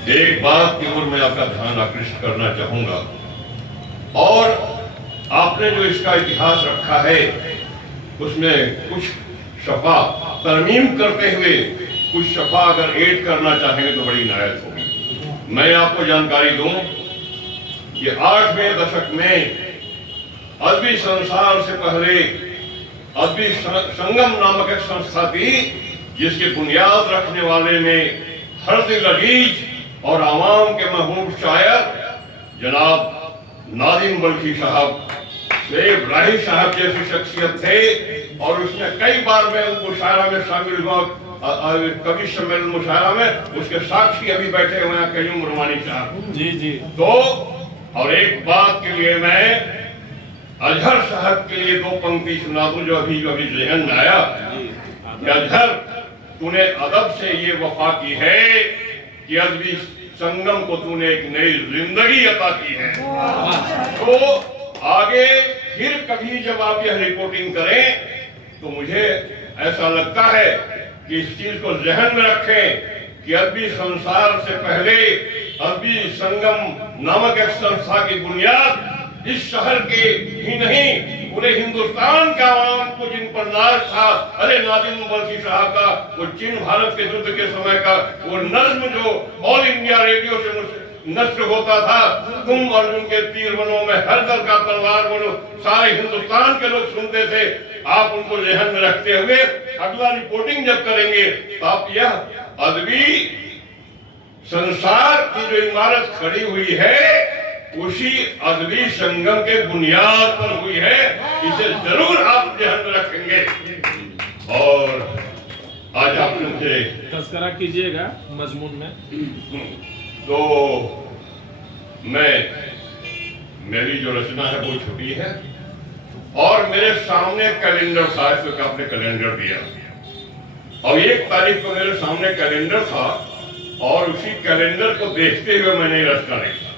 एक बात की ओर मैं आपका ध्यान आकृष्ट करना चाहूंगा, और आपने जो इसका इतिहास रखा है उसमें कुछ शफा तरमीम करते हुए कुछ शफा अगर ऐड करना चाहेंगे तो बड़ी इनायत होगी। मैं आपको जानकारी दूं कि 8वें दशक में अदबी संसार से पहले अदबी संगम नामक एक संस्था थी, जिसकी बुनियाद रखने वाले में हरदिल अजीज और आवाम के महबूब शायर जनाब नादिम बल्खी साहब, शेख इब्राहिम साहब जैसी शख्सियत थे। और उसने कई बार मैं उन मुशायरा में शामिल हुआ, कवि सम्मेलन मुशायरा में उसके साक्षी अभी बैठे हुए हैं कयूम रुमानी साहब जी। तो और एक बात के लिए मैं अजहर साहब के लिए दो पंक्ति सुना दूं जो अभी जहन में आया कि अजहर, तूने अदब से ये वफा की है कि अदबी संगम को तूने एक नई जिंदगी अता की है। तो आगे फिर कभी जब आप यह रिपोर्टिंग करें तो मुझे ऐसा लगता है कि इस चीज को जहन में रखें कि अदबी संसार से पहले अदबी संगम नामक एक संस्था की बुनियाद इस शहर के ही नहीं पूरे हिंदुस्तान के आवाम को जिन पर नाज था, अरे नादिम बल्खी साहब का वो चीन भारत के युद्ध के समय का वो नज्म जो ऑल इंडिया रेडियो से नष्ट होता था, तुम अर्जुन के तीर बनो मैं हर दल का तलवार बनो, सारे हिंदुस्तान के लोग सुनते थे। आप उनको जहन में रखते हुए अगला रिपोर्टिंग जब करेंगे तो आप यह अदबी संसार की जो इमारत खड़ी हुई है उसी अदबी संगम के बुनियाद पर हुई है, इसे जरूर आप ध्यान में रखेंगे। और आज आपने मुझे तस्करा कीजिएगा मजमून में। तो मेरी जो रचना है वो छुपी है और मेरे सामने कैलेंडर था, इसको आपने कैलेंडर दिया और 1 तारीख को मेरे सामने कैलेंडर था और उसी कैलेंडर को देखते हुए मैंने रचना लिखा।